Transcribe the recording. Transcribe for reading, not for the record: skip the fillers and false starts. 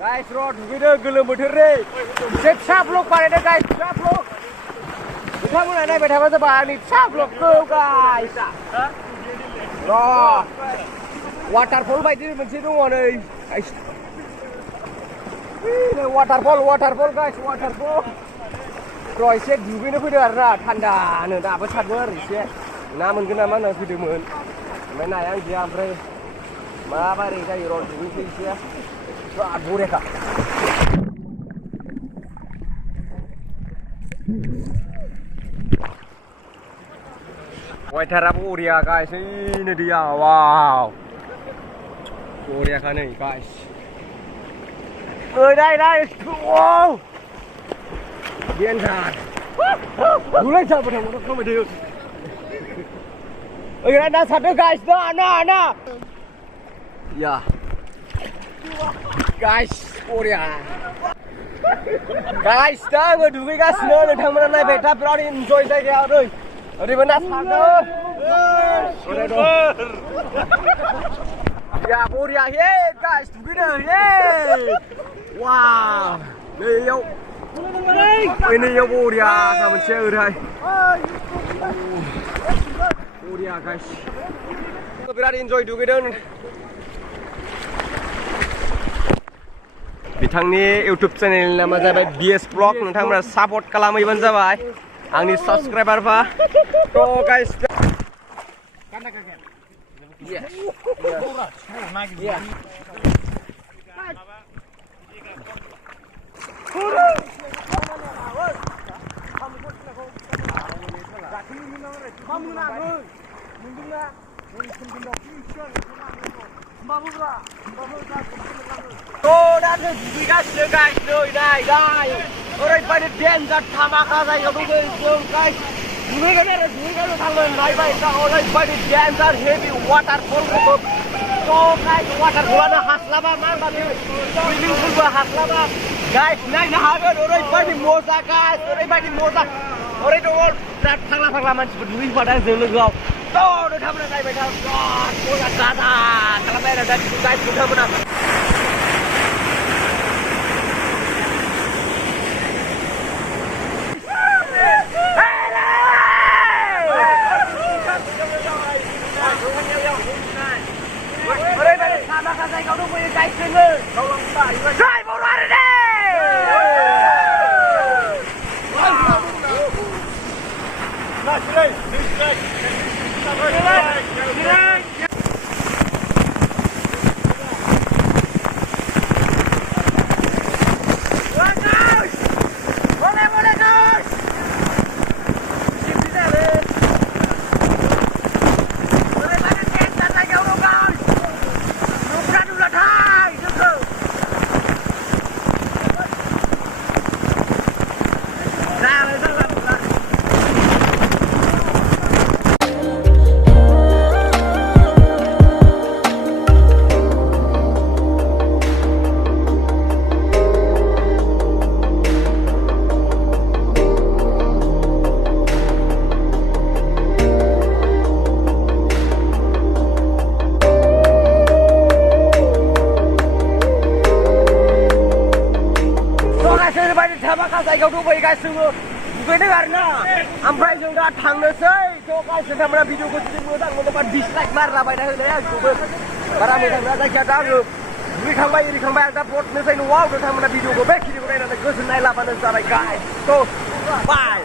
guys rod video gelem bothore set sap lok pare deh guys sap lok kamu naik pada apa sebab ini sap lok ke guys loh waterfall baik ini menciri dong nih guys ini waterfall guys waterfall rồi sẽ dùm nó phải được ra thành đà nữa đã bắt bơ rồi sẽ nam mình cái nam nó phải được mượn mấy này anh chị em đây mà ba đi cái rồi dùm cái sẽ cho ăn bù đấy cả quay thara Korea guys ini dia wow Korea kan này guys đây wow điên thật đủ lên sao mà thằng nó không phải được ơi nó thật đấy guys nó yeah guys Korea guys đó người đủ cái gas nữa là thằng này về ta pro đi enjoy đây kìa rồi ở đây vẫn đã thật đó đây rồi yeah Korea yeah guys đủ cái này yeah wow đây yêu ini ya Korea sama cewek đây Korea guys kita berada enjoy juga dong बिथांनि YouTube channel नामा जाबाय BS Vlog नोंथांमोना support खालामहैबानो जाबाय आंनि subscriber बा तो guys Tôi đã được guys nơi này guys ở đây phải đèn giật thamaka dày ở đây dương guys dưới cái này thằng lên này vậy ở đây phải đèn giật heavy waterfall của tôi guys waterfall nó hạt lava mang vào đi swimming pool và hạt lava guys này nó hạt ở đây phải đi mua ra guys ở đây phải đi mua ra ở đây đồ thằng làm mình berdui pada dulu kau tuh udahทำอะไรไปทำก่อนกูอยากจะkalau mereka dari guys sudah menang kau tuh punya guys dulu kau lompat guys mau lari deh जायगायाव दंबायो guys जोङो दुगैदों आरोना ओमफ्राय जों दा थांनोसै थ' guys नोंथांमोना भिडिअखौ जुदि मोजां मोनोबा डिसलाइक मारलाबायना होलाय आंखौबो बारा मोजां नङा जायखिया दा आङो दुगैखांबाय एरिखांबाय आं दा बदनोसै न'आव नोंथांमोना भिडिअखौ बे भिडिअखौ नायनानै गोजोननाय लाबानो जाबाय गाइस थ' बाय